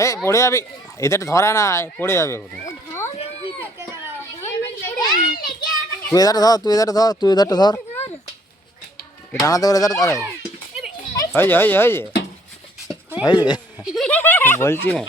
এই পড়ে যাবি, এদের ধরা নাই, পড়ে যাবে। তুই এধারে ধর, তুই এধারে ধর, তুই এধারটা ধর, ডানাতে করে এধারে ধরে। হয়ে যে বলছি না।